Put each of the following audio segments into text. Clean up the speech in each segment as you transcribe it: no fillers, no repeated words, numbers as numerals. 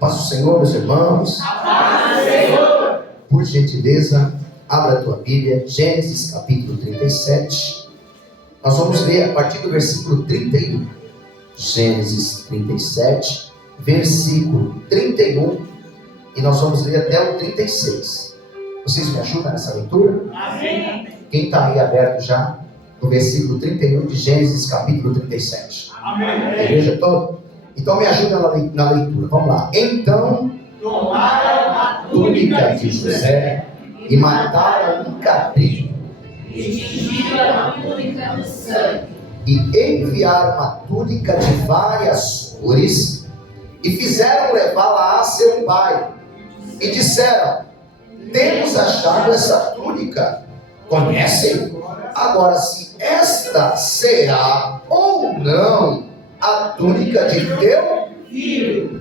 Paz do Senhor, meus irmãos. Paz do Senhor. Por gentileza, abra a tua Bíblia, Gênesis capítulo 37. Nós vamos ler a partir do versículo 31. Gênesis 37, versículo 31. E nós vamos ler até o 36. Vocês me ajudam nessa leitura? Amém. Quem está aí aberto já? No versículo 31 de Gênesis capítulo 37. Amém. A igreja toda? Então me ajuda na leitura. Vamos lá. Então Tomaram a túnica de José e mataram um cabrito e tingiram a túnica de sangue. e enviaram uma túnica de várias cores e fizeram levá-la a seu pai e disseram: temos achado essa túnica, conhecem? Agora, se esta será ou não a túnica de teu filho.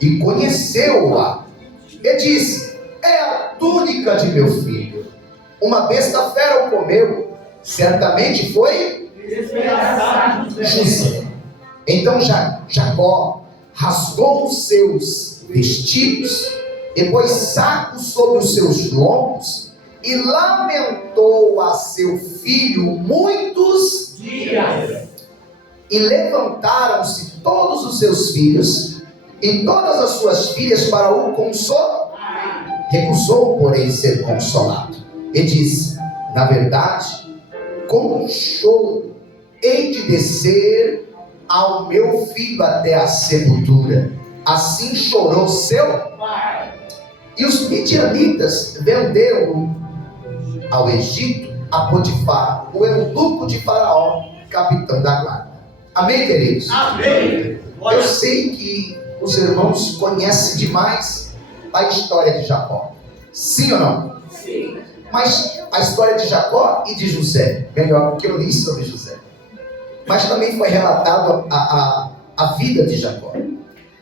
E conheceu-a e disse: é a túnica de meu filho. Uma besta fera o comeu, certamente foi Despedaçado José. Então Jacó rasgou os seus vestidos e pôs sacos sobre os seus lombos e lamentou a seu filho muitos dias. E levantaram-se todos os seus filhos e todas as suas filhas para o consolar. Recusou, porém, ser consolado. E disse: na verdade, com choro hei de descer ao meu filho até a sepultura. Assim chorou seu pai. E os midianitas venderam-o ao Egito, a Potifar, o eunuco de Faraó, capitão da guarda. Amém, queridos? Amém. Eu sei que os irmãos conhecem demais a história de Jacó. Sim ou não? Sim. Mas a história de Jacó e de José, melhor, porque eu li sobre José. Mas também foi relatado a vida de Jacó.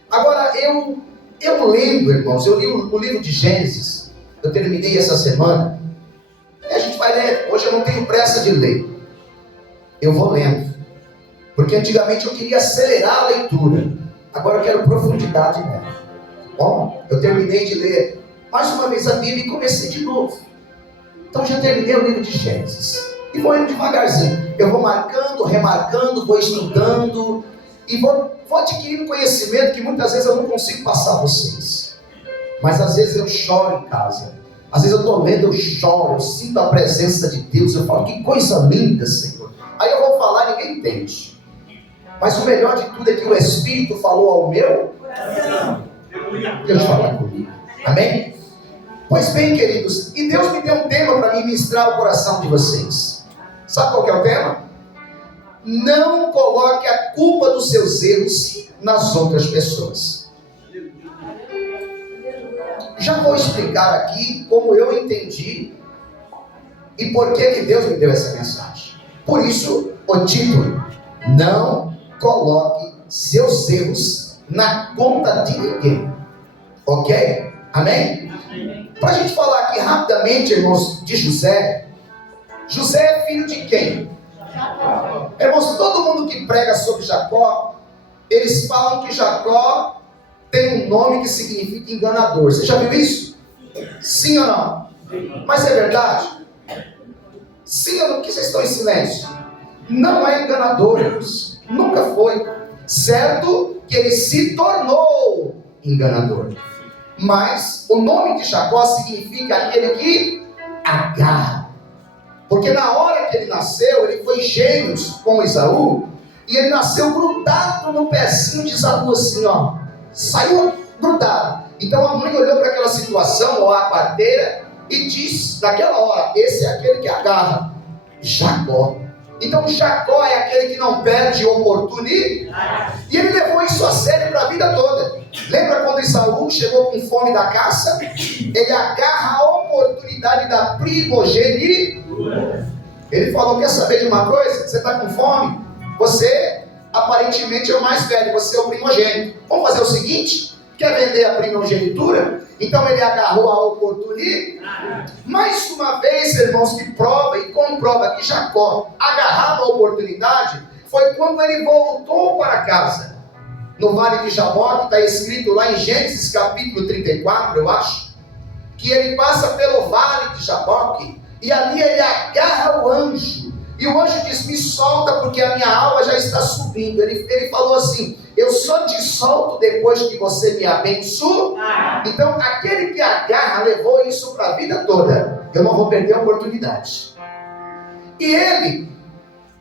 Agora, eu lendo, irmãos, eu li o livro de Gênesis, eu terminei essa semana, e a gente vai ler. Hoje eu não tenho pressa de ler, eu vou lendo, porque antigamente eu queria acelerar a leitura, agora eu quero profundidade nela. Bom, eu terminei de ler mais uma vez a Bíblia e comecei de novo. Então já terminei o livro de Gênesis e vou indo devagarzinho. Eu vou marcando, remarcando, vou estudando e vou adquirindo conhecimento que muitas vezes eu não consigo passar a vocês. Mas às vezes eu choro em casa. Às vezes eu estou lendo, eu choro, eu sinto a presença de Deus. Eu falo: que coisa linda, Senhor. Aí eu vou falar e ninguém entende. Mas o melhor de tudo é que o Espírito falou ao meu coração. Deus fala comigo. Amém? Pois bem, queridos, e Deus me deu um tema para ministrar o coração de vocês. Sabe qual que é o tema? Não coloque a culpa dos seus erros nas outras pessoas. Já vou explicar aqui como eu entendi e por que Deus me deu essa mensagem. Por isso, o título: não coloque seus erros na conta de ninguém. Ok? Amém? Para a gente falar aqui rapidamente, irmãos, de José. José é filho de quem? Jacó. Irmãos, todo mundo que prega sobre Jacó, eles falam que Jacó tem um nome que significa enganador. Você já viu isso? Sim ou não? Mas é verdade? Sim ou não? Por que vocês estão em silêncio? Não é enganador, irmãos. Nunca foi. Certo que ele se tornou enganador. Mas o nome de Jacó significa aquele que agarra. Porque na hora que ele nasceu, ele foi gêmeos com Esaú. E ele nasceu grudado no pezinho de Esaú, assim, ó. Saiu grudado. Então a mãe olhou para aquela situação, ou a parteira, e disse naquela hora: esse é aquele que agarra. Jacó. Então Jacó é aquele que não perde oportunidade. E ele levou isso a sério para a vida toda. Lembra quando Esaú chegou com fome da caça? Ele agarra a oportunidade da primogenitura. Ele falou: quer saber de uma coisa? Você está com fome? Você aparentemente é o mais velho, você é o primogênito. Vamos fazer o seguinte: quer vender a primogenitura? Então ele agarrou a oportunidade. Mais uma vez, irmãos, que prova e comprova que Jacó agarrava a oportunidade foi quando ele voltou para casa. no Vale de Jaboque, está escrito lá em Gênesis capítulo 34, eu acho, que ele passa pelo Vale de Jaboque, e ali ele agarra o anjo, e o anjo diz: me solta porque a minha alma já está subindo. Ele falou assim: eu só te solto depois que você me abençoa. Então aquele que agarra levou isso para a vida toda. Eu não vou perder a oportunidade. E ele,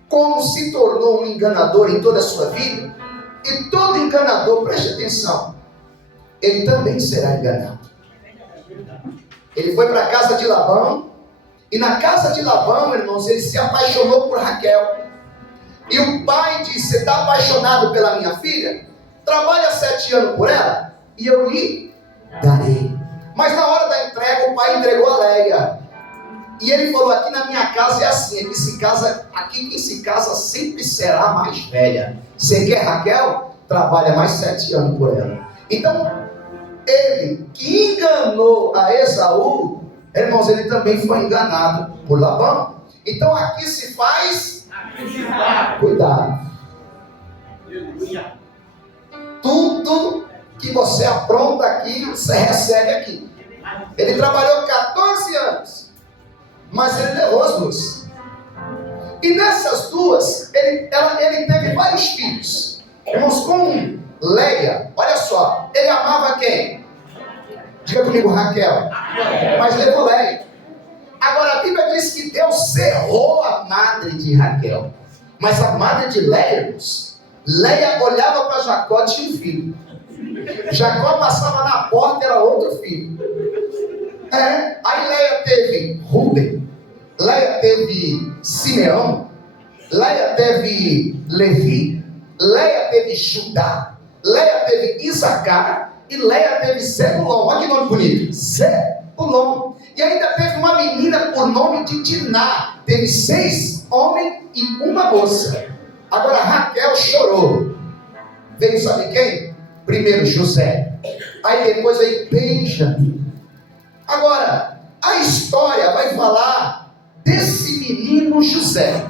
como se tornou um enganador em toda a sua vida, e todo enganador, preste atenção, ele também será enganado. Ele foi para a casa de Labão, e na casa de Labão, irmãos, ele se apaixonou por Raquel. E o pai disse: você está apaixonado pela minha filha? Trabalha 7 anos por ela, e eu lhe darei. Mas na hora da entrega, o pai entregou a Léia. E ele falou: aqui na minha casa é assim, aqui quem se casa sempre será a mais velha. Você quer Raquel? Trabalha mais 7 anos por ela. Então, ele que enganou a Esaú, irmãos, ele também foi enganado por Labão. Então aqui se faz cuidado. Tudo que você apronta aqui, você recebe aqui. Ele trabalhou 14 anos, mas ele levou as duas. E nessas duas, ele teve vários filhos. Irmãos, com Léia, olha só, ele amava quem? Diga comigo, Raquel. Mas levou Léia. Agora a Bíblia diz que Deus cerrou a madre de Raquel. Mas a madre de Léia, irmãos, Léia olhava para Jacó, tinha um filho. Jacó passava na porta, era outro filho. Aí Léia teve Rúben, Léia teve Simeão, Léia teve Levi, Léia teve Judá, Léia teve Isacar e Léia teve Zebulon. Olha que nome bonito, Zebulon. E ainda teve uma menina por nome de Diná. Teve 6 homens e uma moça. Agora Raquel chorou. Veio, sabe quem? Primeiro José, aí depois veio Benjamim. Agora a história vai falar desse menino José.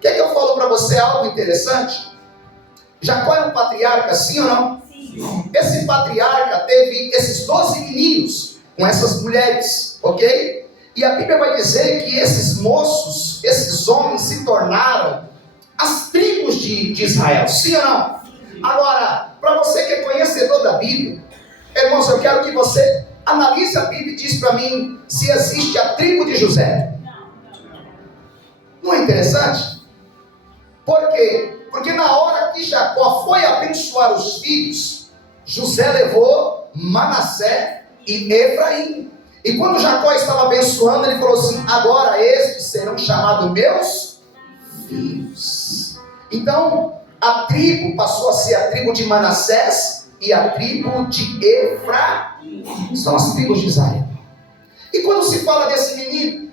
Quer que eu falo para você algo interessante? Jacó é um patriarca, sim ou não? Sim. Esse patriarca teve esses 12 meninos com essas mulheres, ok? E a Bíblia vai dizer que esses moços, esses homens se tornaram as tribos de Israel, sim ou não? Agora, para você que é conhecedor da Bíblia, irmãos, eu quero que você analise a Bíblia e diz para mim se existe a tribo de José. Não é interessante? Por quê? Porque na hora que Jacó foi abençoar os filhos, José levou Manassés e Efraim. E quando Jacó estava abençoando, ele falou assim: agora estes serão chamados meus filhos. Então, a tribo passou a ser a tribo de Manassés e a tribo de Efraim. São as tribos de Israel. E quando se fala desse menino,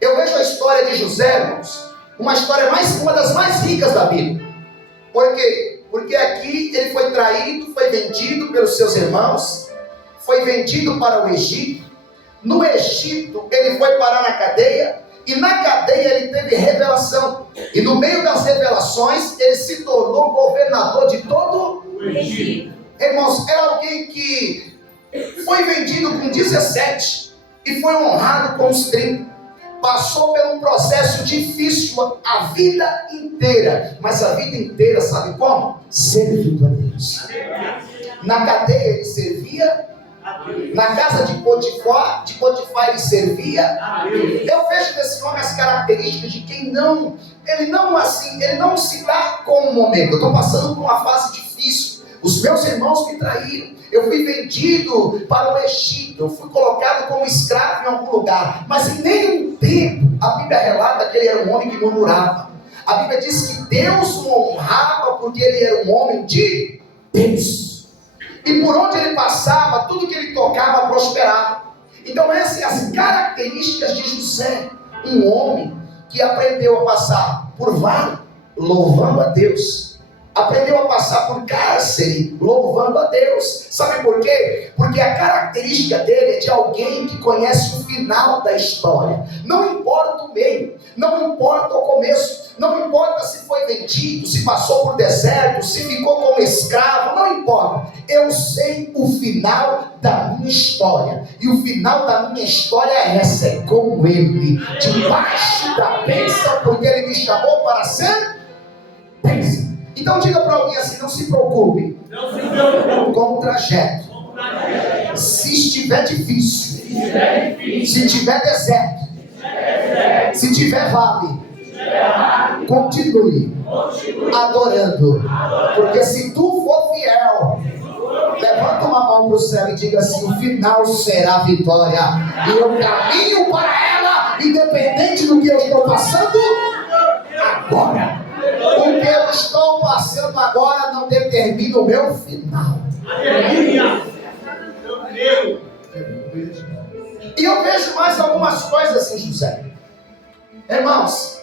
eu vejo a história de José, irmãos, uma das mais ricas da Bíblia. Por quê? Porque aqui ele foi traído, foi vendido pelos seus irmãos, foi vendido para o Egito. No Egito ele foi parar na cadeia, e na cadeia ele teve revelação. E no meio das revelações ele se tornou governador de todo o Egito. Irmãos, era alguém que foi vendido com 17 e foi honrado com os 30. Passou por um processo difícil a vida inteira, mas a vida inteira, sabe como? Servindo a Deus. Na cadeia ele servia, na casa de Potifar ele servia. Eu vejo nesse homem as características de quem ele não se dá com o momento. Eu estou passando por uma fase difícil, os meus irmãos me traíram, eu fui vendido para o Egito, eu fui colocado como escravo em algum lugar, mas em nenhum tempo a Bíblia relata que ele era um homem que murmurava. A Bíblia diz que Deus o honrava porque ele era um homem de Deus, e por onde ele passava, tudo que ele tocava prosperava. Então essas são as características de José, um homem que aprendeu a passar por vale, louvando a Deus, aprendeu a passar por cárcere, louvando a Deus. Sabe por quê? Porque a característica dele é de alguém que conhece o final da história. Não importa o meio, não importa o começo, não importa se foi vendido, se passou por deserto, se ficou como escravo, não importa. Eu sei o final da minha história. E o final da minha história é essa, é com Ele, debaixo da bênção, porque Ele me chamou para ser bênção. Então diga para alguém assim, não se preocupe com o trajeto. Se estiver difícil, se tiver deserto, se tiver vale, continue adorando. Porque se tu for fiel, levanta uma mão para o céu e diga assim: o final será vitória. E eu caminho para ela, independente do que eu estou passando agora. O que eu estou passando agora não determina o meu final. E eu vejo mais algumas coisas em José. Irmãos,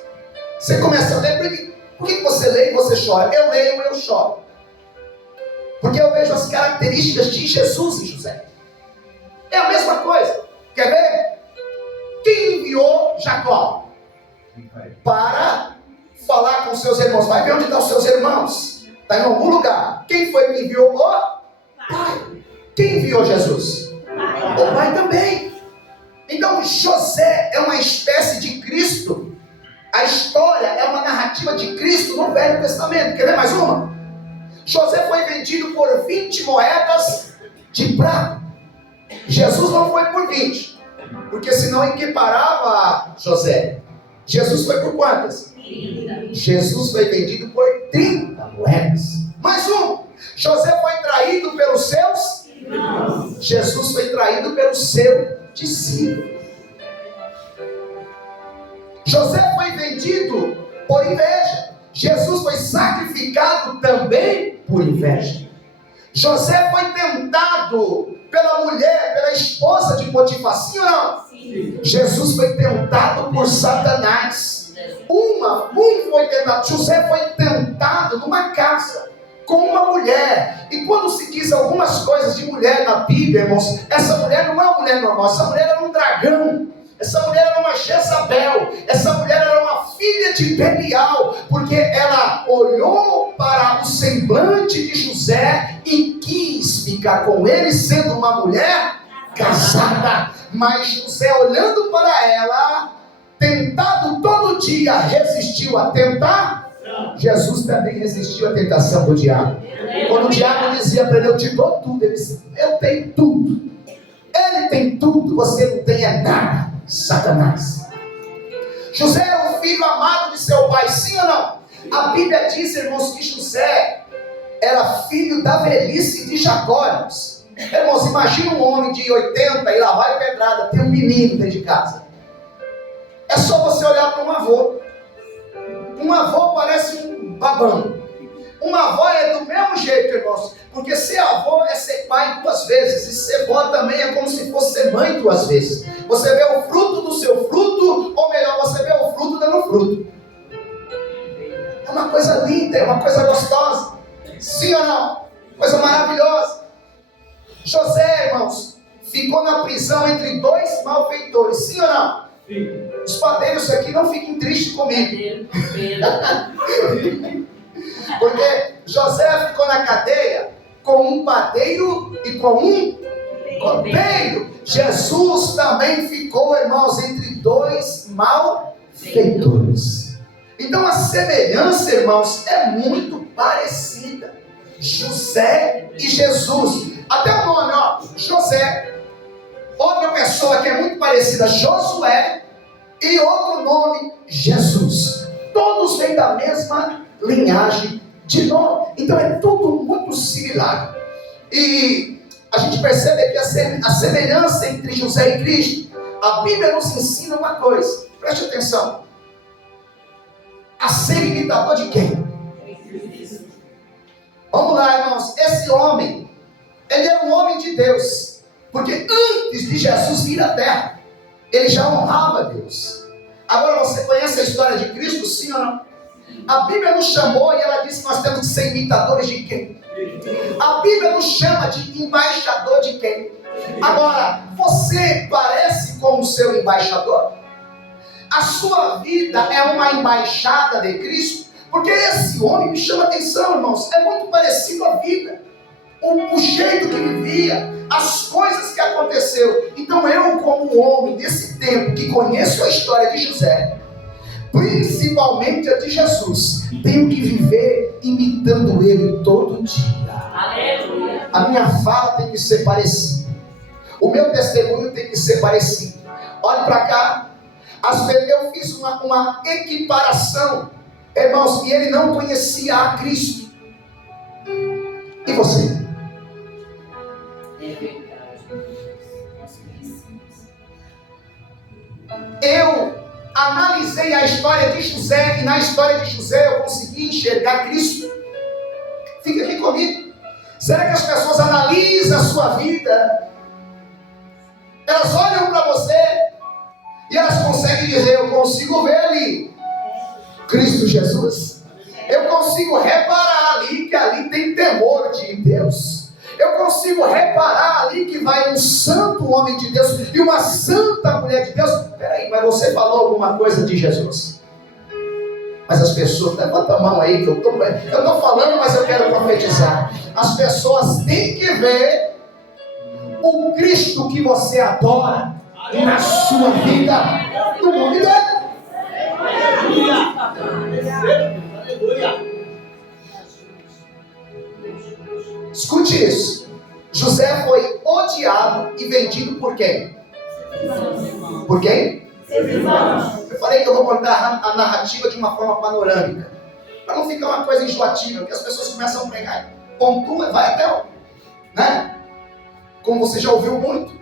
você começa a ler, por que você lê e você chora? Eu leio e eu choro. Porque eu vejo as características de Jesus em José. É a mesma coisa. Quer ver? Quem enviou Jacó para falar com seus irmãos? Vai ver onde estão os seus irmãos. Está em algum lugar. Quem foi que enviou? O pai. Quem enviou Jesus? O pai também. Então José é uma espécie de Cristo. A história é uma narrativa de Cristo no Velho Testamento. Quer ver mais uma? José foi vendido por 20 moedas de prata. Jesus não foi por 20, porque senão equiparava José. Jesus foi por quantas? 30. Jesus foi vendido por 30 moedas. Mais um. José foi traído pelos seus irmãos. Jesus foi traído pelo seu discípulo. José foi vendido por inveja. Jesus foi sacrificado também por inveja. José foi tentado pela mulher, pela esposa de Potifar, sim ou não? Sim. Jesus foi tentado por Satanás. Foi tentado. José foi tentado numa casa com uma mulher. E quando se diz algumas coisas de mulher na Bíblia, irmãos, essa mulher não é uma mulher normal, essa mulher era um dragão. Essa mulher era uma Jezabel, essa mulher era uma filha de Belial, porque ela olhou para o semblante de José e quis ficar com ele, sendo uma mulher casada. Mas José, olhando para ela, tentado todo dia, resistiu à tentação. Jesus também resistiu à tentação do diabo. Quando o diabo dizia para ele: eu te dou tudo, ele disse: eu tenho tudo. Ele tem tudo, você não tem nada. Satanás. José era o filho amado de seu pai, sim ou não? A Bíblia diz, irmãos, que José era filho da velhice de Jacó. Irmãos, imagina um homem de 80 e lá vai pedrada, tem um menino dentro de casa. É só você olhar para um avô. Um avô parece um babão. Uma avó é do mesmo jeito, irmãos, porque ser avô é ser pai 2 vezes, e ser vó também é como se fosse ser mãe 2 vezes. Você vê o fruto do seu fruto, ou melhor, você vê o fruto dando fruto. É uma coisa linda, é uma coisa gostosa. Sim ou não? Coisa maravilhosa. José, irmãos, ficou na prisão entre 2 malfeitores, sim ou não? Sim. Os padeiros aqui não fiquem tristes comigo. Porque José ficou na cadeia com um padeiro e com um copeiro. Jesus também ficou, irmãos, entre 2 malfeitores. Então a semelhança, irmãos, é muito parecida. José e Jesus. Até o nome, ó, José. Outra pessoa que é muito parecida, Josué. E outro nome, Jesus. Todos vêm da mesma linhagem de nome. Então é tudo muito similar. E a gente percebe que a semelhança entre José e Cristo. A Bíblia nos ensina uma coisa. Preste atenção. A ser imitador de quem? Vamos lá, irmãos. Esse homem, ele é um homem de Deus. Porque antes de Jesus vir à terra, ele já honrava Deus. Agora você conhece a história de Cristo, sim ou não? A Bíblia nos chamou e ela disse que nós temos que ser imitadores de quem? A Bíblia nos chama de embaixador de quem? Agora, você parece com o seu embaixador? A sua vida é uma embaixada de Cristo? Porque esse homem me chama atenção, irmãos. É muito parecido a vida. O jeito que vivia, as coisas que aconteceu. Então eu, como homem desse tempo, que conheço a história de José, principalmente a de Jesus, tenho que viver imitando ele todo dia. Aleluia. A minha fala tem que ser parecida. O meu testemunho tem que ser parecido. Olhe para cá. Eu fiz uma equiparação, irmãos, e ele não conhecia a Cristo. E você? É verdade. Eu analisei a história de José, e na história de José eu consegui enxergar Cristo. Fica aqui comigo. Será que as pessoas analisam a sua vida? Elas olham para você e elas conseguem dizer: eu consigo ver ali Cristo Jesus. Eu consigo reparar ali que ali tem temor de Deus. Eu consigo reparar ali que vai um santo homem de Deus e uma santa mulher de Deus. Peraí, mas você falou alguma coisa de Jesus? Mas as pessoas, levanta a mão aí, que eu estou falando, mas eu quero profetizar. As pessoas têm que ver o Cristo que você adora na sua vida, no mundo inteiro. Escute isso. José foi odiado e vendido por quem? Por quem? Eu falei que eu vou contar a narrativa de uma forma panorâmica, para não ficar uma coisa enjoativa, porque as pessoas começam a pregar, pontua, vai até o, né? Como você já ouviu muito.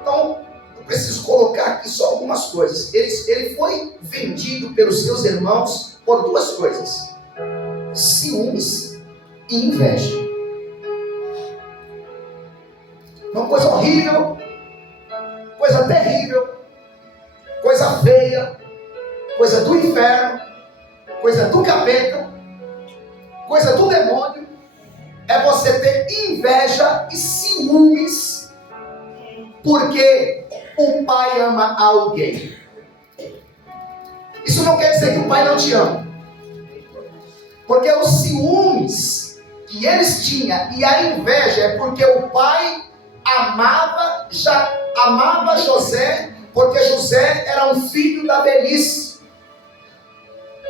Então, eu preciso colocar aqui só algumas coisas. Ele foi vendido pelos seus irmãos por duas coisas: ciúmes e inveja. Uma coisa horrível, coisa terrível, coisa feia, coisa do inferno, coisa do capeta, coisa do demônio, é você ter inveja e ciúmes porque o pai ama alguém. Isso não quer dizer que o pai não te ama, porque os ciúmes que eles tinham e a inveja é porque o pai amava José, porque José era um filho da velhice.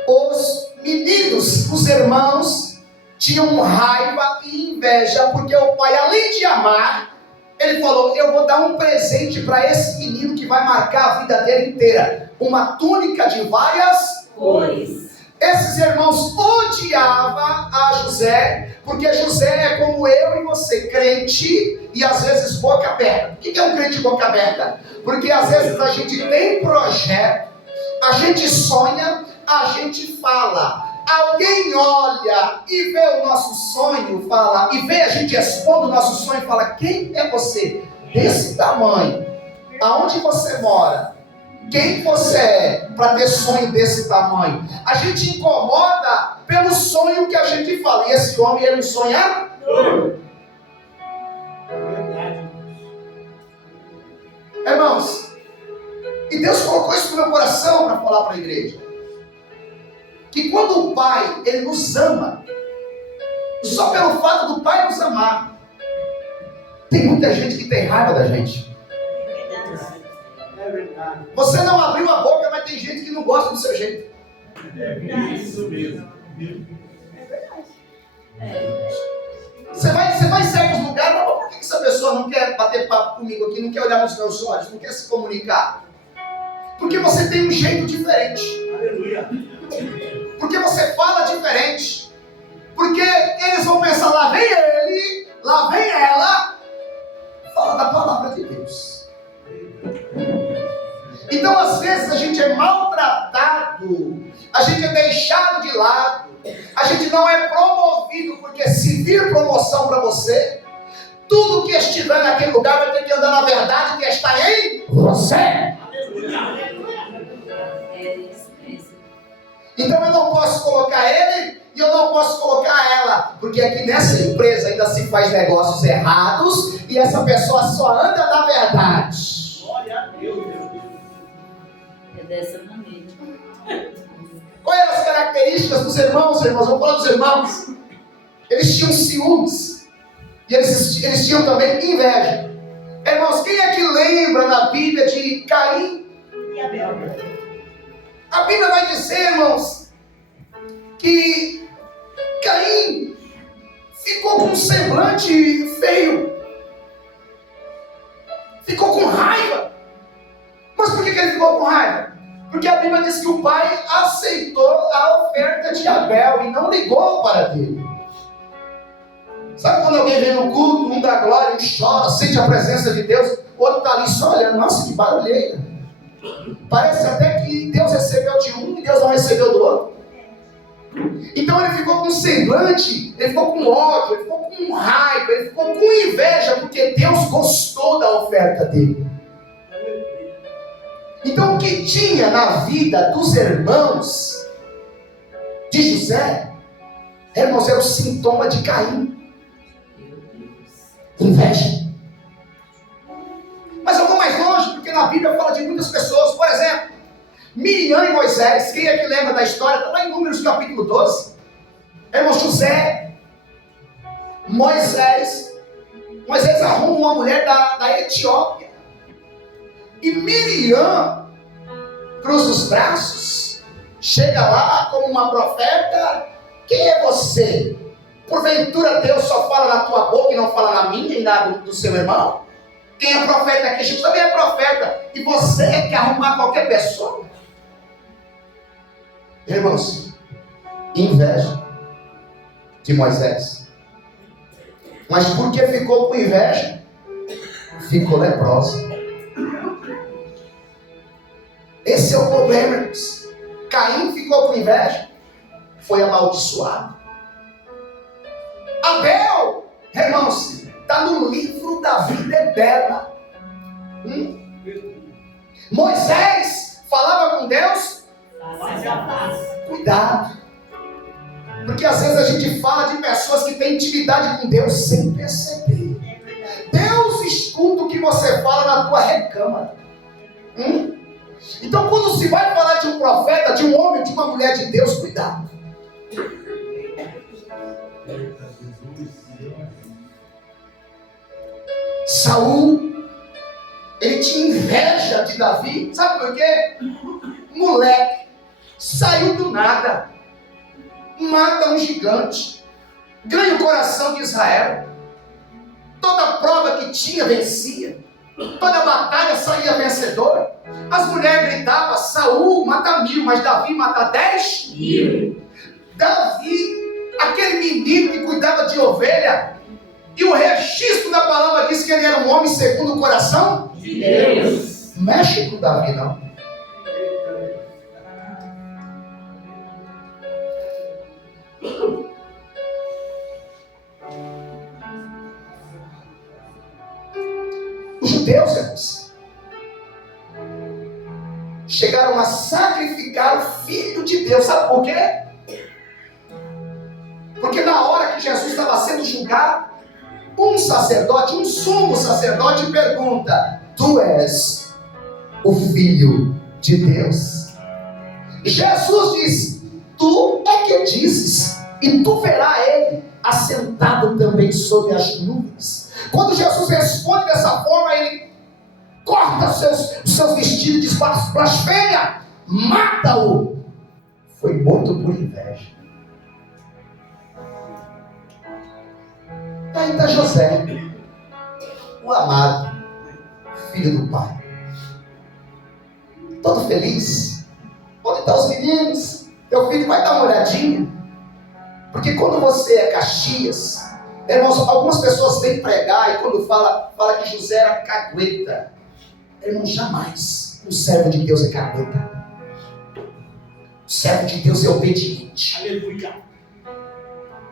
Os meninos, os irmãos, tinham raiva e inveja, porque o pai, além de amar, ele falou: eu vou dar um presente para esse menino que vai marcar a vida dele inteira, uma túnica de várias cores. Esses irmãos odiavam a José, porque José é como eu e você, crente e às vezes boca aberta. O que é um crente boca aberta? Porque às vezes a gente tem projeto, a gente sonha, a gente fala. Alguém olha e vê o nosso sonho, fala, e vê a gente expondo o nosso sonho e fala: quem é você? Desse tamanho. Aonde você mora? Quem você é para ter sonho desse tamanho? A gente incomoda pelo sonho que a gente fala. E esse homem era um sonhador. Irmãos, e Deus colocou isso no meu coração para falar para a igreja. Que quando o Pai, Ele nos ama, só pelo fato do Pai nos amar, tem muita gente que tem raiva da gente. Você não abriu a boca, mas tem gente que não gosta do seu jeito. É isso mesmo. Você vai em certos lugares, mas por que essa pessoa não quer bater papo comigo aqui, não quer olhar nos meus olhos, não quer se comunicar? Porque você tem um jeito diferente. Aleluia. Porque você fala diferente. Porque eles vão pensar: lá vem ele, lá vem ela, fala da palavra de Deus. Então, às vezes, a gente é maltratado, a gente é deixado de lado, a gente não é promovido, porque se vir promoção para você, tudo que estiver naquele lugar vai ter que andar na verdade que está em você. Então eu não posso colocar ele e eu não posso colocar ela, porque aqui nessa empresa ainda se faz negócios errados e essa pessoa só anda na verdade. Glória a Deus, meu Deus. É dessa maneira. Quais eram as características dos irmãos, irmãos? Vamos falar dos irmãos. Eles tinham ciúmes e eles tinham também inveja. Irmãos, quem é que lembra na Bíblia de Caim E Abel? A Bíblia vai dizer, irmãos, que Caim ficou com um semblante feio. Ficou com raiva. Mas por que ele ficou com raiva? Porque a Bíblia diz que o pai aceitou a oferta de Abel e não ligou para dele. Sabe quando alguém vem no culto, um dá glória, um chora, sente a presença de Deus, o outro está ali só olhando, nossa, que barulheira. Parece até que Deus recebeu de um e Deus não recebeu do outro. Então ele ficou com semblante, ele ficou com ódio, ele ficou com raiva, ele ficou com inveja, porque Deus gostou da oferta dele. Então o que tinha na vida dos irmãos de José, irmãos, era o sintoma de Caim. Inveja. Mas eu vou mais longe, porque na Bíblia fala de muitas pessoas. Por exemplo, Miriam e Moisés. Quem é que lembra da história? Está lá em Números capítulo 12. Irmão José, Moisés arruma uma mulher da Etiópia. E Miriam cruza os braços, chega lá como uma profeta. Quem é você? Porventura Deus só fala na tua boca e não fala na minha e na do seu irmão? Quem é profeta aqui? A gente também é profeta. E você quer arrumar qualquer pessoa? Irmãos, inveja de Moisés. Mas porque ficou com inveja, ficou leprosa. Esse é o problema, irmãos. Caim ficou com inveja, foi amaldiçoado. Abel, irmãos, está no livro da vida eterna. Moisés falava com Deus. Cuidado, porque às vezes a gente fala de pessoas que têm intimidade com Deus sem perceber. Deus escuta o que você fala na tua recâmara. Então quando se vai falar de um profeta, de um homem, de uma mulher de Deus, cuidado. Saul, ele tinha inveja de Davi. Sabe por quê? Moleque, saiu do nada, mata um gigante, ganha o coração de Israel. Toda prova que tinha, vencia. Toda batalha saía vencedor. As mulheres gritavam: Saul mata 1000, mas Davi mata 10.000. Davi, aquele menino que cuidava de ovelha, e o registro da palavra diz que ele era um homem segundo o coração de Deus. Mexe com Davi não. Os judeus, irmãos, chegaram a sacrificar o Filho de Deus. Sabe por quê? Porque na hora que Jesus estava sendo julgado, um sacerdote, um sumo sacerdote pergunta: tu és o Filho de Deus? Jesus diz: tu é que dizes, e tu verás ele assentado também sobre as nuvens. Quando Jesus responde dessa forma, ele corta os seus vestidos, diz: blasfêmia, mata-o. Foi morto por inveja. Aí está José, o amado, filho do pai, todo feliz. Onde estão os meninos? Teu filho vai dar uma olhadinha. Porque quando você é Caxias, irmãos, algumas pessoas vêm pregar e quando fala que José era cagueta. Irmão, jamais um servo de Deus é cagueta. O servo de Deus é obediente. Aleluia.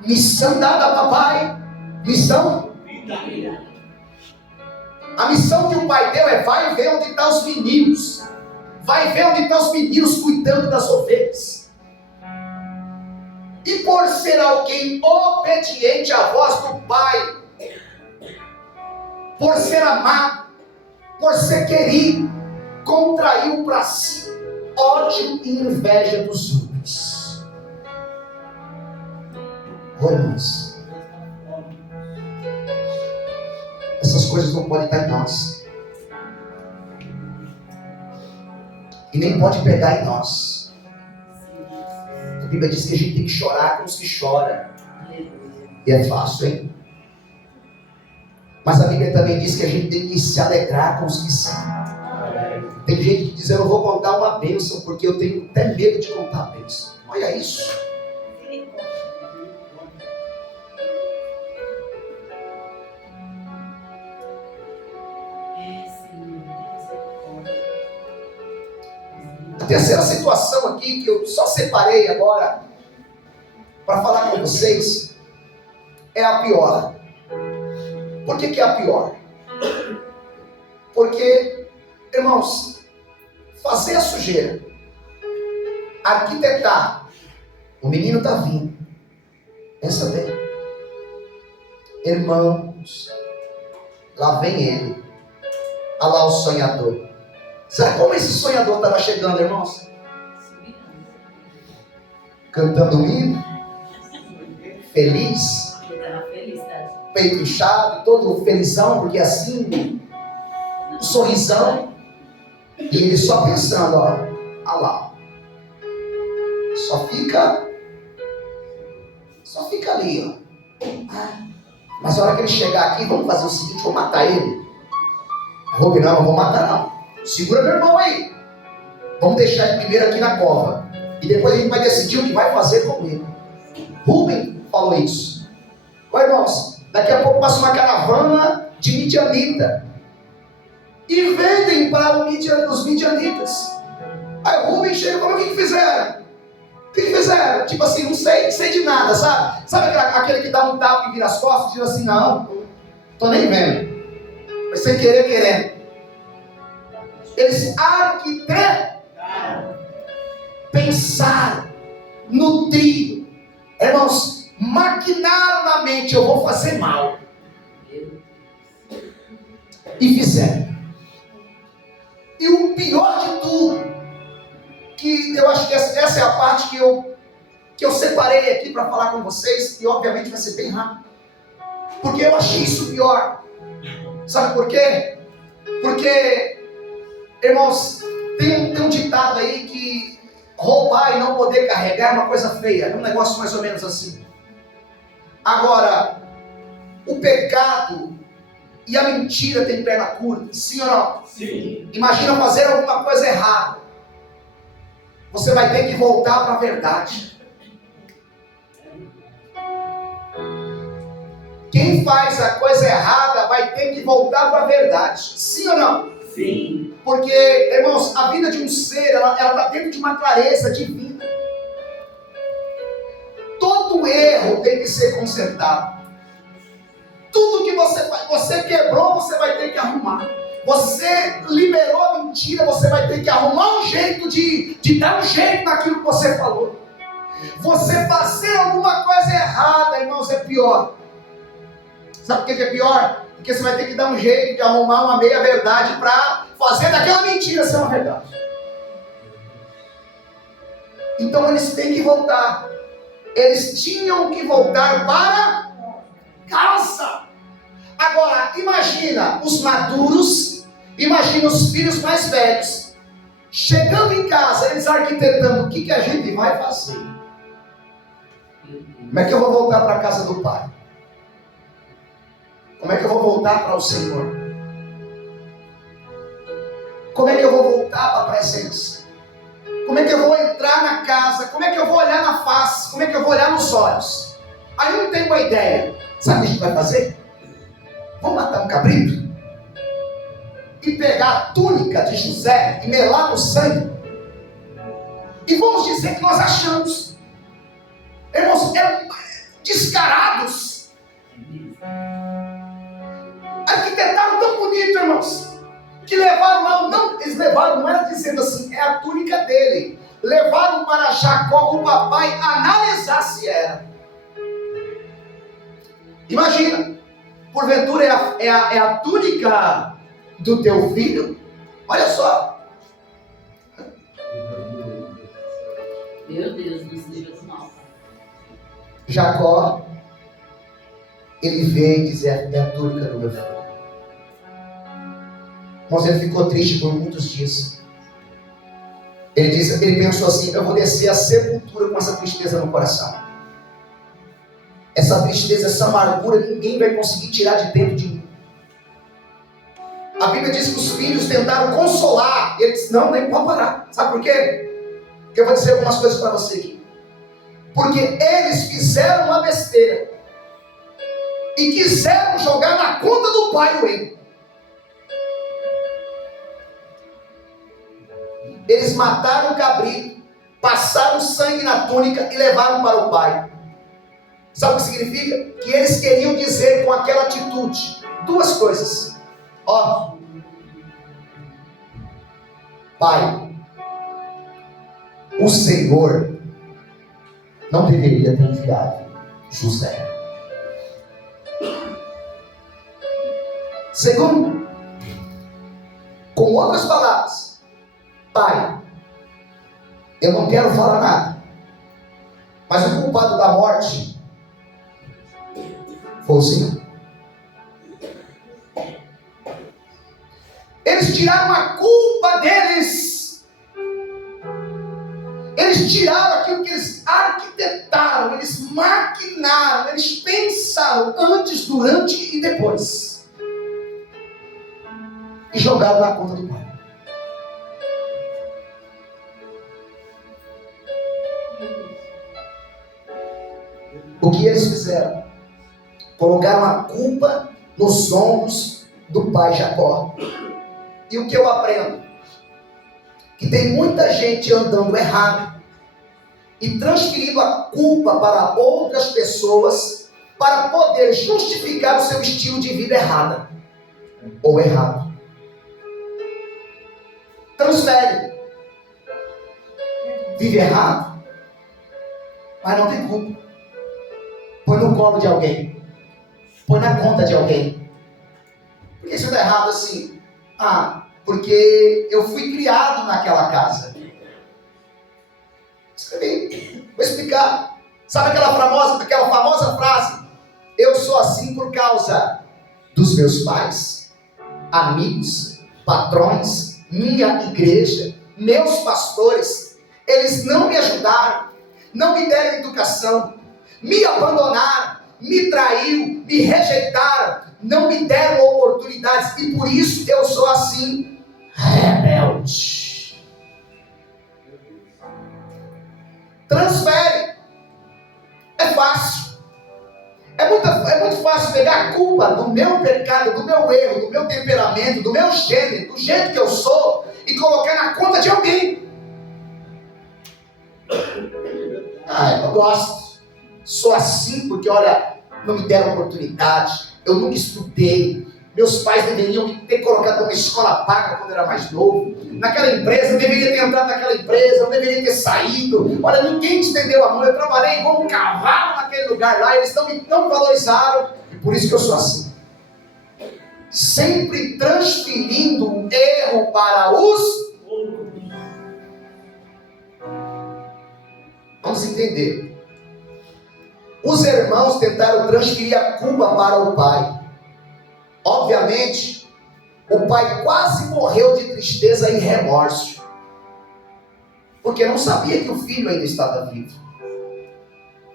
Missão dada a papai. Missão? A missão que o pai deu é: vai ver onde estão os meninos. Vai ver onde estão os meninos cuidando das ovelhas. E por ser alguém obediente à voz do Pai, por ser amado, por ser querido, contraiu para si ódio e inveja dos outros. Irmãos, essas coisas não podem estar em nós. E nem pode pegar em nós. A Bíblia diz que a gente tem que chorar com os que choram. E é fácil, hein? Mas a Bíblia também diz que a gente tem que se alegrar com os que são. Tem gente que diz, eu não vou contar uma bênção, porque eu tenho até medo de contar a bênção. Olha isso. A terceira situação aqui, que eu só separei agora, para falar com vocês, é a pior. Por que é a pior? Porque, irmãos, fazer a sujeira, arquitetar, o menino está vindo, pensa bem, irmãos, lá vem ele, olha lá o sonhador. Sabe como esse sonhador estava chegando, irmãos? Cantando um hino, feliz, peito inchado, todo felizão, porque assim, um sorrisão, e ele só pensando, ó, olha lá, só fica ali, ó. Mas a hora que ele chegar aqui, vamos fazer o seguinte, vou matar ele. Rubi, não vou matar não. Segura meu irmão aí. Vamos deixar ele primeiro aqui na cova. E depois a gente vai decidir o que vai fazer com ele. Rubem falou isso. Olha, irmãos, daqui a pouco passa uma caravana de midianita. E vendem para os midianitas. Aí o Rubem chega e fala, o que fizeram? O que fizeram? Tipo assim, não sei de nada, sabe? Sabe aquele que dá um tapa e vira as costas e diz assim, não, tô nem vendo. Mas sem querer, querendo. Eles arquitetaram, pensaram, nutriram, irmãos, maquinaram na mente, eu vou fazer mal. E fizeram. E o pior de tudo, que eu acho que essa é a parte que eu separei aqui para falar com vocês, e obviamente vai ser bem rápido, porque eu achei isso pior. Sabe por quê? Porque, irmãos, tem um ditado aí que roubar e não poder carregar é uma coisa feia, é um negócio mais ou menos assim. Agora, o pecado e a mentira tem perna curta, sim ou não? Sim. Imagina fazer alguma coisa errada, você vai ter que voltar para a verdade. Quem faz a coisa errada vai ter que voltar para a verdade, sim ou não? Sim. Porque, irmãos, a vida de um ser, ela está dentro de uma clareza divina. Todo erro tem que ser consertado. Tudo que você quebrou, você vai ter que arrumar. Você liberou a mentira, você vai ter que arrumar um jeito de dar um jeito naquilo que você falou. Você fazer alguma coisa errada, irmãos, é pior. Sabe por que é pior? Porque você vai ter que dar um jeito de arrumar uma meia verdade para fazer daquela mentira ser uma verdade. Então eles têm que voltar. Eles tinham que voltar para casa. Agora, imagina os maduros, imagina os filhos mais velhos, chegando em casa, eles arquitetando o que a gente vai fazer. Como é que eu vou voltar para a casa do Pai? Como é que eu vou voltar para o Senhor? Como é que eu vou voltar para a presença? Como é que eu vou entrar na casa? Como é que eu vou olhar na face? Como é que eu vou olhar nos olhos? Aí eu tenho uma ideia. Sabe o que a gente vai fazer? Vamos matar um cabrito e pegar a túnica de José e melar no sangue. E vamos dizer que nós achamos. Irmãos, eram descarados. Arquitetaram tão bonito, irmãos, que levaram lá, não, eles levaram, não era dizendo assim, é a túnica dele. levaram para Jacó, o papai, analisar se era. Imagina, porventura é a túnica do teu filho? Olha só. Meu Deus, não seja mal. Jacó, ele veio dizer: é a túnica do meu filho. Mas ele ficou triste por muitos dias. Ele pensou assim: eu vou descer a sepultura com essa tristeza no coração. Essa tristeza, essa amargura, ninguém vai conseguir tirar de dentro de mim. A Bíblia diz que os filhos tentaram consolar. E ele disse: não, nem pode parar. Sabe por quê? Porque eu vou dizer algumas coisas para você aqui. Porque eles fizeram uma besteira e quiseram jogar na conta do pai o erro. Eles mataram o cabrito, passaram sangue na túnica e levaram para o pai. Sabe o que significa? Que eles queriam dizer com aquela atitude duas coisas. Ó, pai, o Senhor não deveria ter enviado José. Segundo, com outras palavras, pai, eu não quero falar nada, mas o culpado da morte foi o Senhor. Eles tiraram a culpa deles. Eles tiraram aquilo que eles arquitetaram, eles maquinaram, eles pensaram antes, durante e depois. E jogaram na conta do pai. O que eles fizeram? Colocaram a culpa nos ombros do pai Jacó. E o que eu aprendo? Que tem muita gente andando errado e transferindo a culpa para outras pessoas para poder justificar o seu estilo de vida errado ou errado. Transfere. Vive errado, mas não tem culpa. Põe no colo de alguém. Põe na conta de alguém. Por que isso está errado assim? Porque eu fui criado naquela casa. Escrevi. Vou explicar. Sabe aquela famosa frase? Eu sou assim por causa dos meus pais, amigos, patrões, minha igreja, meus pastores. Eles não me ajudaram, não me deram educação, me abandonaram, me traiu, me rejeitaram, não me deram oportunidades, e por isso eu sou assim, rebelde. Transfere. É fácil. É muito fácil pegar a culpa do meu pecado, do meu erro, do meu temperamento, do meu gênero, do jeito que eu sou, e colocar na conta de alguém. Eu gosto. Sou assim porque, olha, não me deram oportunidade, eu nunca estudei, meus pais deveriam me ter colocado numa escola paga quando eu era mais novo, naquela empresa, eu deveria ter entrado naquela empresa, eu deveria ter saído, olha, ninguém me estendeu a mão, eu trabalhei igual um cavalo naquele lugar lá, eles não me valorizaram, e por isso que eu sou assim. Sempre transferindo o erro para os outros. Vamos entender. Os irmãos tentaram transferir a culpa para o pai. Obviamente, o pai quase morreu de tristeza e remorso, porque não sabia que o filho ainda estava vivo.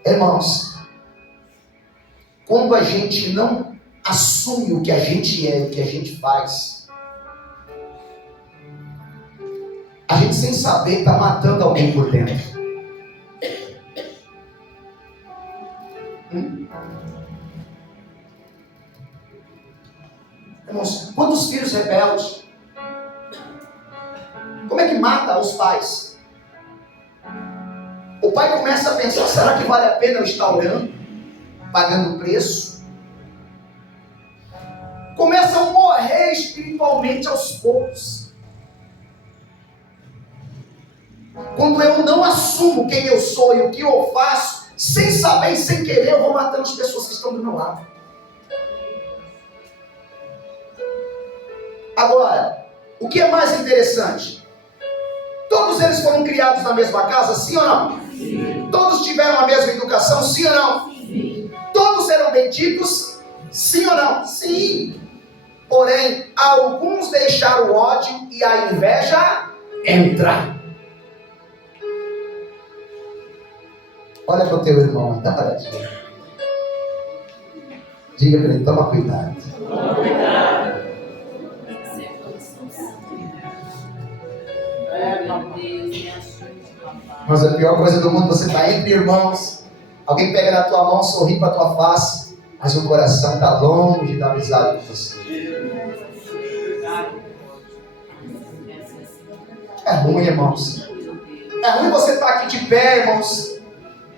Irmãos, quando a gente não assume o que a gente é, o que a gente faz, a gente sem saber está matando alguém por dentro. Irmãos, quantos filhos rebeldes? Como é que mata os pais? O pai começa a pensar: será que vale a pena eu estar orando, pagando preço? Começa a morrer espiritualmente aos poucos. Quando eu assumo quem eu sou e o que eu faço, sem saber e sem querer, eu vou matando as pessoas que estão do meu lado. Agora, o que é mais interessante? Todos eles foram criados na mesma casa, sim ou não? Sim. Todos tiveram a mesma educação, sim ou não? Sim. Todos eram benditos, sim ou não? Sim. Porém, alguns deixaram o ódio e a inveja entrar. Olha para o teu irmão, está paradinho. Diga para ele, toma cuidado. Toma cuidado. Mas a pior coisa do mundo, você está entre irmãos, alguém pega na tua mão, sorri para a tua face, mas o coração está longe da amizade com você. É ruim, irmãos. É ruim você estar aqui de pé, irmãos,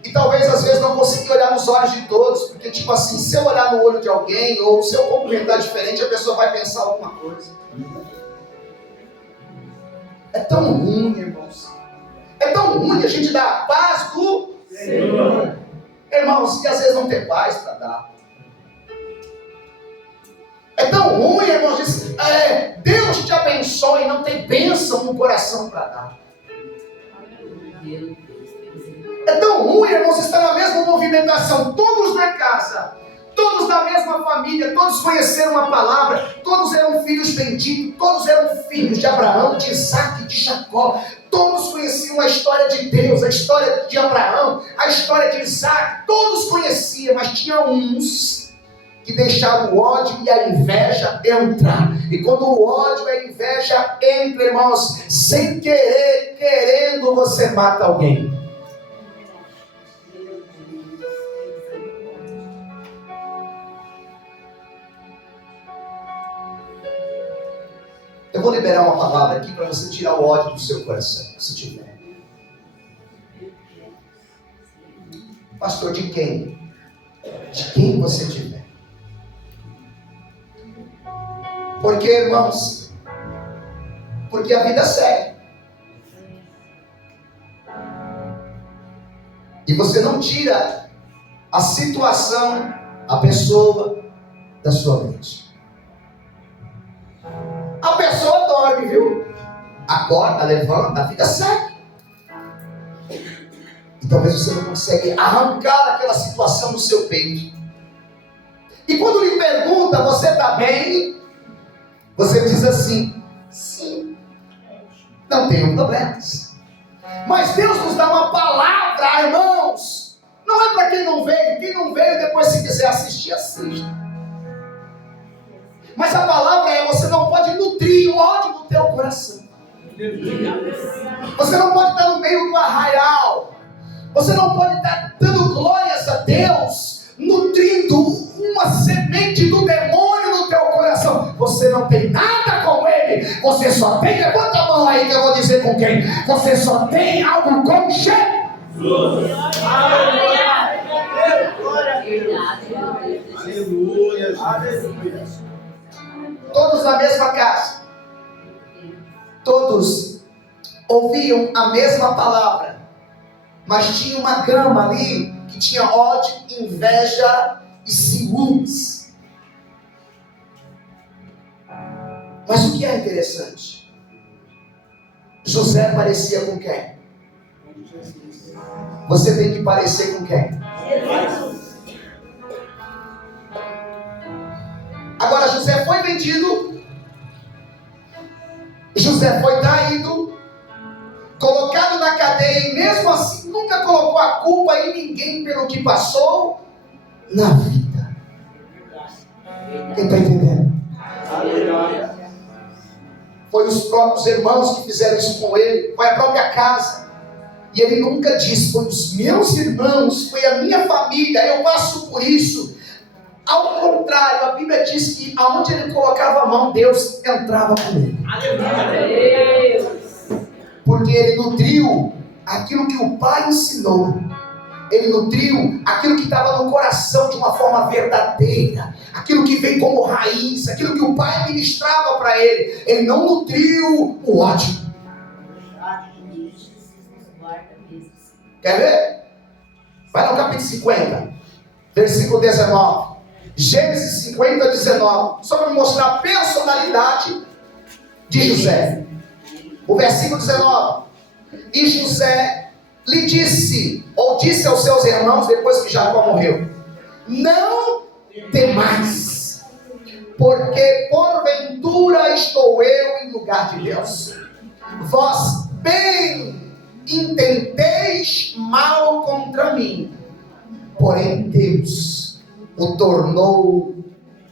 e talvez às vezes não conseguir olhar nos olhos de todos, porque tipo assim, se eu olhar no olho de alguém, ou se eu cumprimentar diferente, a pessoa vai pensar alguma coisa. É tão ruim, irmãos. É tão ruim a gente dar a paz do Senhor. Irmãos, que às vezes não tem paz para dar. É tão ruim, irmãos, Deus te abençoe e não tem bênção no coração para dar. É tão ruim, irmãos, estar na mesma movimentação, todos na casa, todos na mesma família, todos conheceram a palavra, todos eram filhos benditos, todos eram filhos de Abraão, de Isaac, de Jacó, todos conheciam a história de Deus, a história de Abraão, a história de Isaac, todos conheciam, mas tinha uns que deixaram o ódio e a inveja entrar. E quando o ódio e a inveja entram, irmãos, sem querer, querendo, você mata alguém. Eu vou liberar uma palavra aqui para você tirar o ódio do seu coração, se tiver. Pastor, de quem? De quem você tiver. Porque, irmãos, porque a vida segue. E você não tira a situação, a pessoa da sua mente. A pessoa dorme, viu? Acorda, levanta, a vida segue. E talvez você não consegue arrancar aquela situação do seu peito. E quando lhe pergunta, você está bem? Você diz assim, sim, não tenho problemas. Mas Deus nos dá uma palavra, irmãos. Não é para quem não veio depois se quiser assistir, assista. Mas a palavra é, você não pode nutrir o ódio do teu coração. Você não pode estar no meio do arraial. Você não pode estar dando glórias a Deus, nutrindo uma semente do demônio no teu coração. Você não tem nada com ele. Você só tem, levanta a mão aí que eu vou dizer com quem. Você só tem algo com Jesus. Aleluia. Aleluia. Todos na mesma casa. Todos ouviam a mesma palavra. Mas tinha uma gama ali que tinha ódio, inveja e ciúmes. Mas o que é interessante? José parecia com quem? Você tem que parecer com quem? Agora José foi vendido, José foi traído, colocado na cadeia e mesmo assim nunca colocou a culpa em ninguém pelo que passou na vida. Quem está entendendo? Foi os próprios irmãos que fizeram isso com ele, foi a própria casa. E ele nunca disse, foi os meus irmãos, foi a minha família, eu passo por isso. Ao contrário, a Bíblia diz que aonde ele colocava a mão, Deus entrava com ele. Aleluia. Porque ele nutriu aquilo que o pai ensinou. Ele nutriu aquilo que estava no coração de uma forma verdadeira. Aquilo que veio como raiz, aquilo que o pai ministrava para ele. Ele não nutriu o ódio. Quer ver? Vai no capítulo 50, versículo 19. Gênesis 50, 19. Só para mostrar a personalidade de José. O versículo 19. E José lhe disse, ou disse aos seus irmãos, depois que Jacó morreu: não temais, porque porventura estou eu em lugar de Deus. Vós bem intenteis mal contra mim, porém Deus o tornou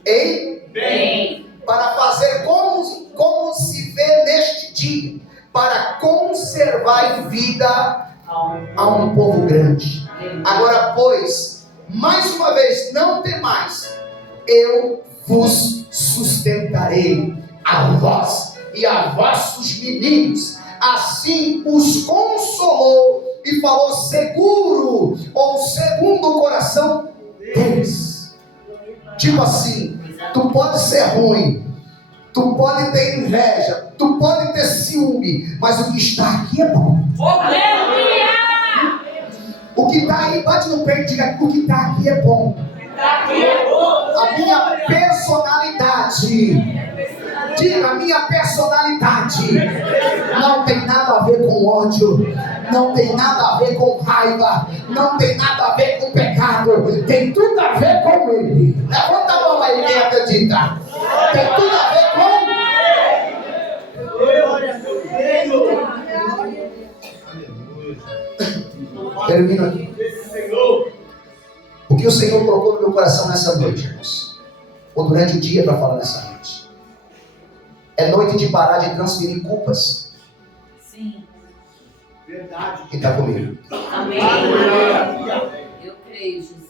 em bem, para fazer como se vê neste dia, para conservar em vida a um povo grande. Agora, pois, mais uma vez, não temais, eu vos sustentarei, a vós e a vossos meninos. Assim os consolou e falou seguro, ou segundo o coração deles. Tipo assim, tu pode ser ruim, tu pode ter inveja, tu pode ter ciúme, mas o que está aqui é bom. O que está aí, bate no peito e diga: o que está aqui é bom. A minha personalidade, diga, a minha personalidade não tem nada a ver com ódio, não tem nada a ver com raiva, não tem nada a ver com pecado, tem tudo a ver com Ele. Levanta a mão aí, quem acredita. Tem tudo a ver com Termino aqui. O que o Senhor colocou no meu coração nessa noite, irmãos, ou durante o dia para falar nessa noite, é noite de parar de transferir culpas. sim, Verdade. Quem está comigo? amém, eu creio, Jesus,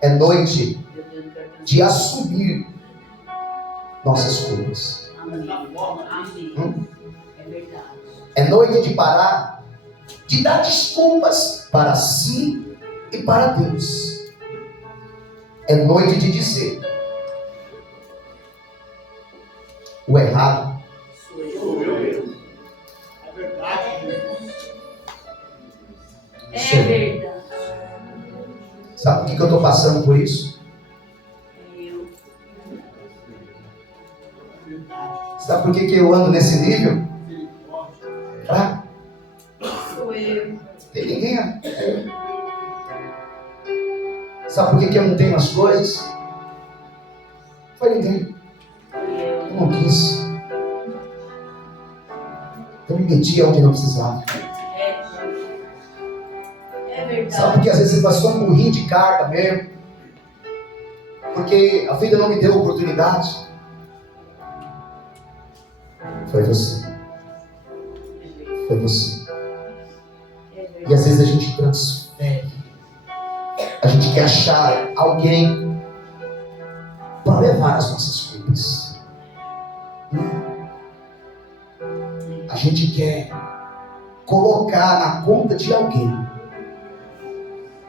É noite eu tenho que de assumir nossas culpas. amém, amém, é verdade, É noite de parar de dar desculpas para si e para Deus. É noite de dizer: o errado sou eu, É verdade. é verdade, sabe por que eu estou passando por isso? eu, Sabe por que eu ando nesse nível? Fraco. sou eu, Tem ninguém. Sabe por que eu não tenho as coisas? Foi ninguém. Eu não quis. Eu me meti onde não precisava. é verdade, Sabe por que às vezes você passou um burrinho de carga mesmo? Porque a vida não me deu oportunidade. Foi você. Foi você. E às vezes a gente transfere. A gente quer achar alguém para levar as nossas culpas. A gente quer colocar na conta de alguém.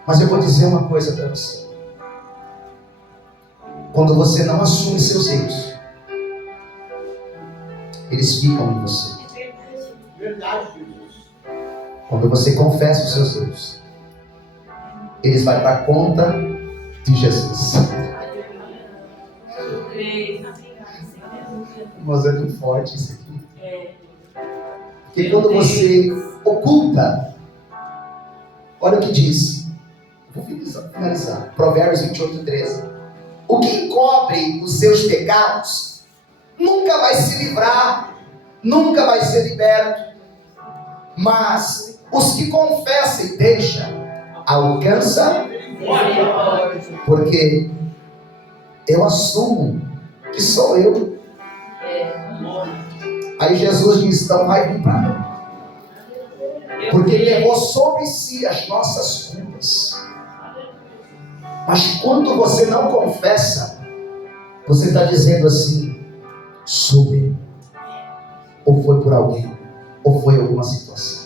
Mas eu vou dizer uma coisa para você. Quando você não assume seus erros, eles ficam em você. Verdade, Jesus. Quando você confessa os seus erros, eles vão para a conta de Jesus. eu creio, Mas é muito forte isso aqui. é, Porque quando você oculta, olha o que diz. Vou finalizar. Provérbios 28, 13. O que encobre os seus pecados nunca vai se livrar, nunca vai ser liberto. Mas os que confessam e deixam, alcança, porque eu assumo que sou eu. Aí Jesus diz: então vai vir para mim, porque ele levou sobre si as nossas culpas. Mas quando você não confessa, você está dizendo assim: sou eu, ou foi por alguém, ou foi alguma situação.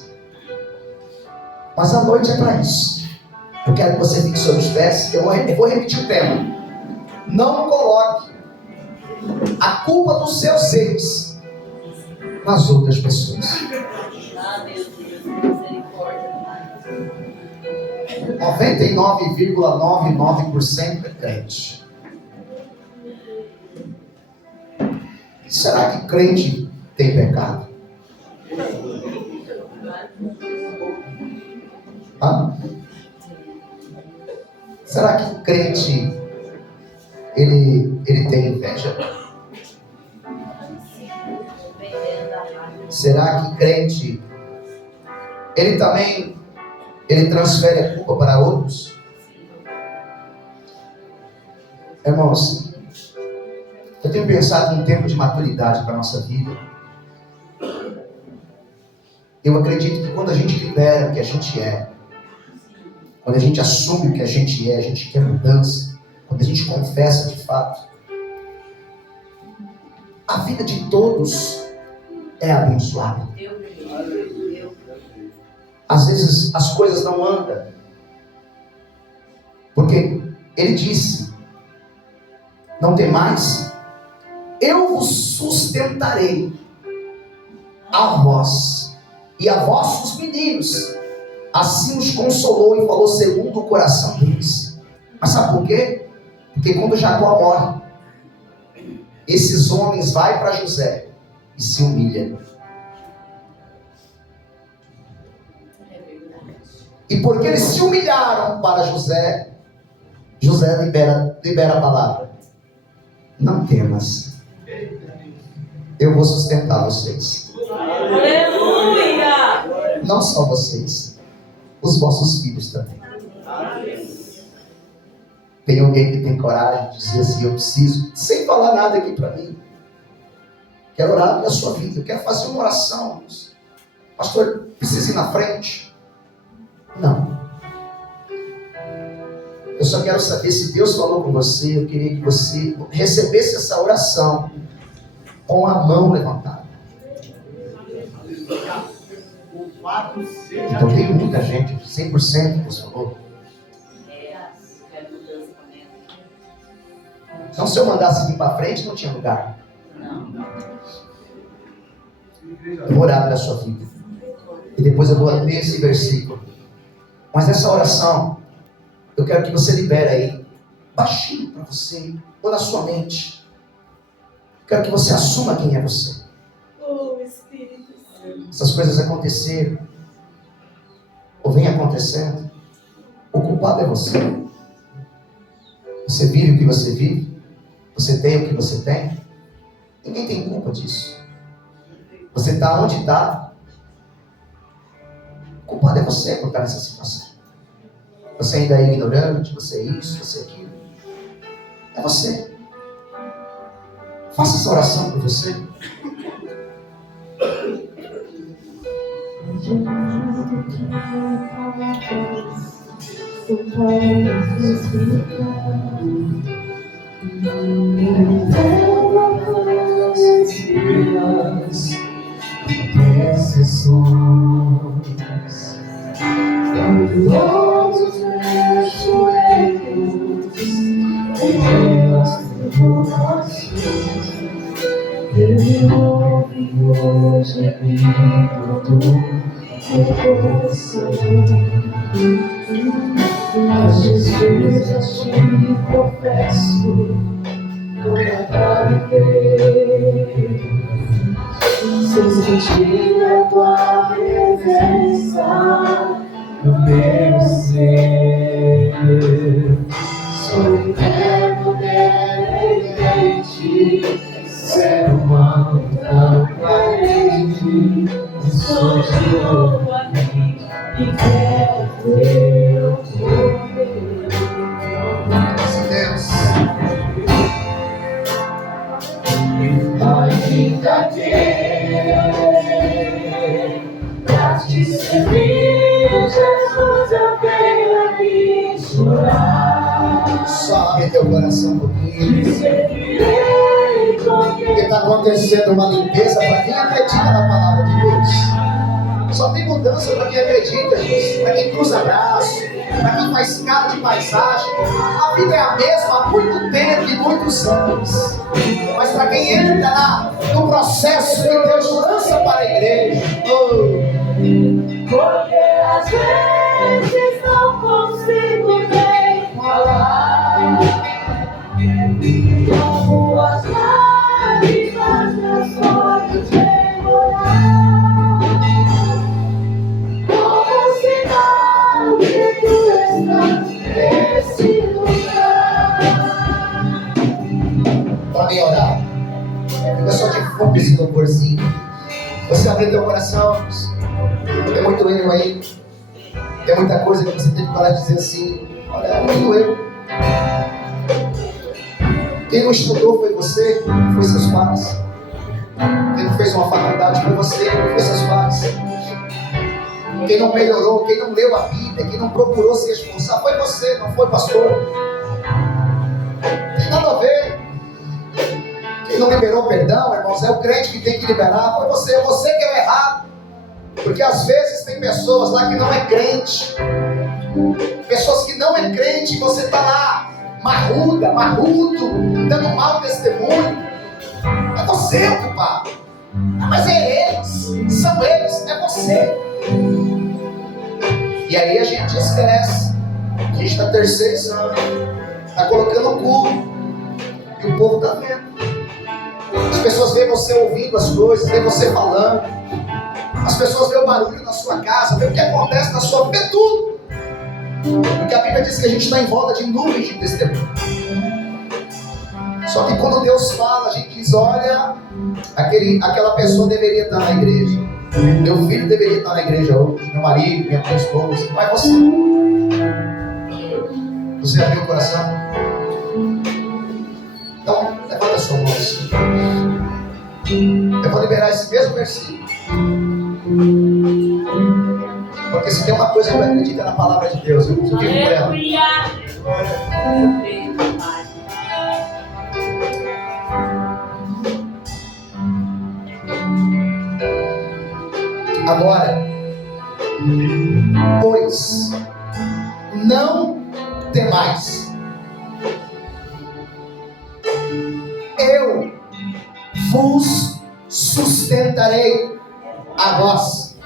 Mas a noite é para isso. Eu quero que você fique sobre os pés. Eu vou repetir o tema. Não coloque a culpa dos seus erros nas outras pessoas. ah, Deus, misericórdia, 99,99% é crente. Será que crente tem pecado? Hã? Será que crente ele tem inveja? Será que crente ele também transfere a culpa para outros? Irmãos, eu tenho pensado em um tempo de maturidade para a nossa vida. Eu acredito que quando a gente libera o que a gente é, quando a gente assume o que a gente quer mudança, quando a gente confessa de fato, a vida de todos é abençoada. Às vezes as coisas não andam, porque ele disse: não tem mais, eu vos sustentarei, a vós e a vossos meninos. Assim os consolou e falou segundo o coração deles. Mas sabe por quê? Porque quando Jacó morre, esses homens vão para José e se humilham. E porque eles se humilharam para José, José libera a palavra: não temas, eu vou sustentar vocês. Aleluia! Não só vocês, os vossos filhos também. Tem alguém que tem coragem de dizer assim: eu preciso, sem falar nada aqui para mim, quero orar pela sua vida, eu quero fazer uma oração. Pastor, precisa ir na frente? Não. Eu só quero saber se Deus falou com você. Eu queria que você recebesse essa oração com a mão levantada. Então tem muita gente, 100% que Deus falou. Então se eu mandasse vir para frente, não tinha lugar. Eu vou orar pela sua vida. E depois eu vou ler esse versículo. Mas nessa oração, eu quero que você libere aí, baixinho para você, ou na sua mente. Eu quero que você assuma quem é você. Oh, Espírito. Essas coisas aconteceram, ou vem acontecendo, o culpado é você. Você vive o que você vive, você tem o que você tem. Ninguém tem culpa disso. Você está onde está. O culpado é você por estar nessa situação. Você ainda é ignorante, você é isso, você é aquilo. É você. Faça essa oração por você. Todos os meus joelhos em meus tribulações, Ele ouve o gemido do coração. A Jesus a ti confesso, toda a viver, sem sentir a tua presença no meu ser. Sou eterno, dependente, ser humano tão carente, e sou de novo aqui e quero teu poder. Deus, Ainda pra te servir, Jesus, eu venho aqui chorar. sobe teu coração um pouquinho. Te servirei Porque porque está acontecendo uma limpeza para quem acredita na palavra de Deus. Só tem mudança para quem acredita, gente. Para quem cruza braço, para quem faz cara de paisagem. A vida é a mesma há muito tempo e muitos anos. Mas para quem entra no processo que Deus lança para a igreja, às vezes não consigo Fica só de fundo esse louvorzinho. Você abrir teu coração. Tem muito erro aí. Tem muita coisa que você tem que parar de dizer assim. Olha, é muito erro. Quem não estudou foi você, foi seus pais. Quem não fez uma faculdade foi você, foi seus pais. Quem não melhorou, quem não leu a Bíblia, quem não procurou se esforçar, foi você, não foi pastor. Tem nada a ver. Quem não liberou perdão, irmãos, é o crente que tem que liberar. Foi você que é o errado. Porque às vezes tem pessoas lá que não é crente. Pessoas que não é crente, você está lá, marrudo, dando mau testemunho. É você o culpado. Mas é eles, são eles, é você. E aí a gente esquece. A gente está terceirizando, está colocando o culto. E o povo está vendo. As pessoas veem você ouvindo as coisas, veem você falando. As pessoas veem o barulho na sua casa, veem o que acontece na sua vida, vê tudo. Porque a Bíblia diz que a gente está em volta de nuvens de testemunho. Só que quando Deus fala, a gente diz, olha, aquela pessoa deveria estar na igreja. Meu filho deveria estar na igreja hoje, meu marido, minha esposa. Não é você. Você abriu o coração? Então, levanta a sua mão assim. Eu vou liberar esse mesmo versículo. Porque se tem uma coisa que eu acredito é na palavra de Deus. Eu vivo por ela. Agora, pois não temais, eu vos sustentarei a vós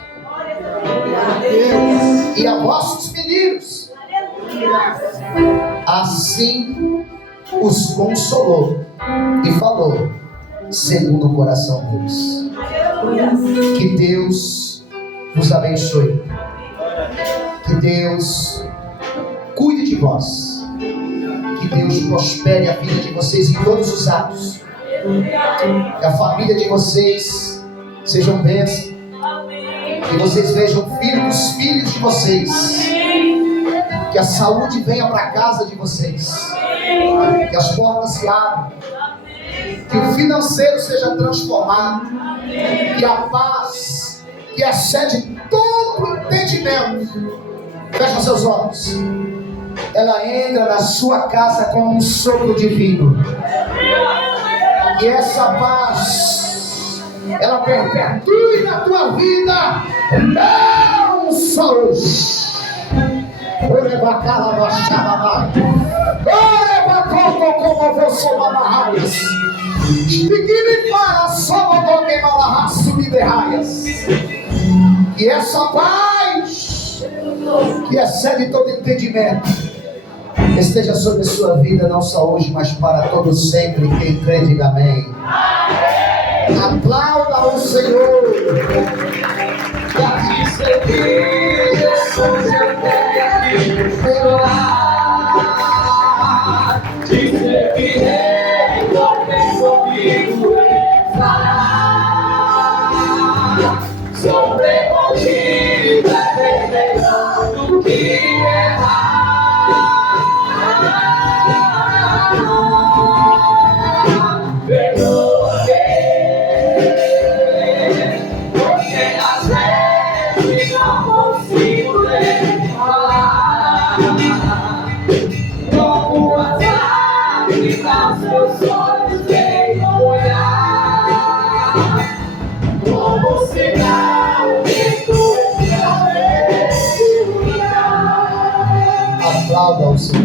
e a vossos meninos. Assim os consolou e falou segundo o coração deles. Que Deus nos abençoe. Que Deus cuide de vós. Que Deus prospere a vida de vocês em todos os atos. Que a família de vocês sejam bênçãos. Que vocês vejam os filhos de vocês. Que a saúde venha para casa de vocês. Que as portas se abram. Que o financeiro seja transformado. Que a paz, que excede todo entendimento, fecha seus olhos, ela entra na sua casa como um sopro divino. E essa paz, ela perpetue na tua vida, não só hoje. Que essa paz que excede todo entendimento esteja sobre a sua vida, não só hoje, mas para todo sempre. Quem crê, diga amém. Aplauda o Senhor. Pra te servir, Jesus, eu tenho que falar. Te servirei, porque comigo falar. Sofrer contigo é bem melhor do que errar. Perdoa-me, porque às vezes não consigo nem falar. Como as lágrimas eu sou.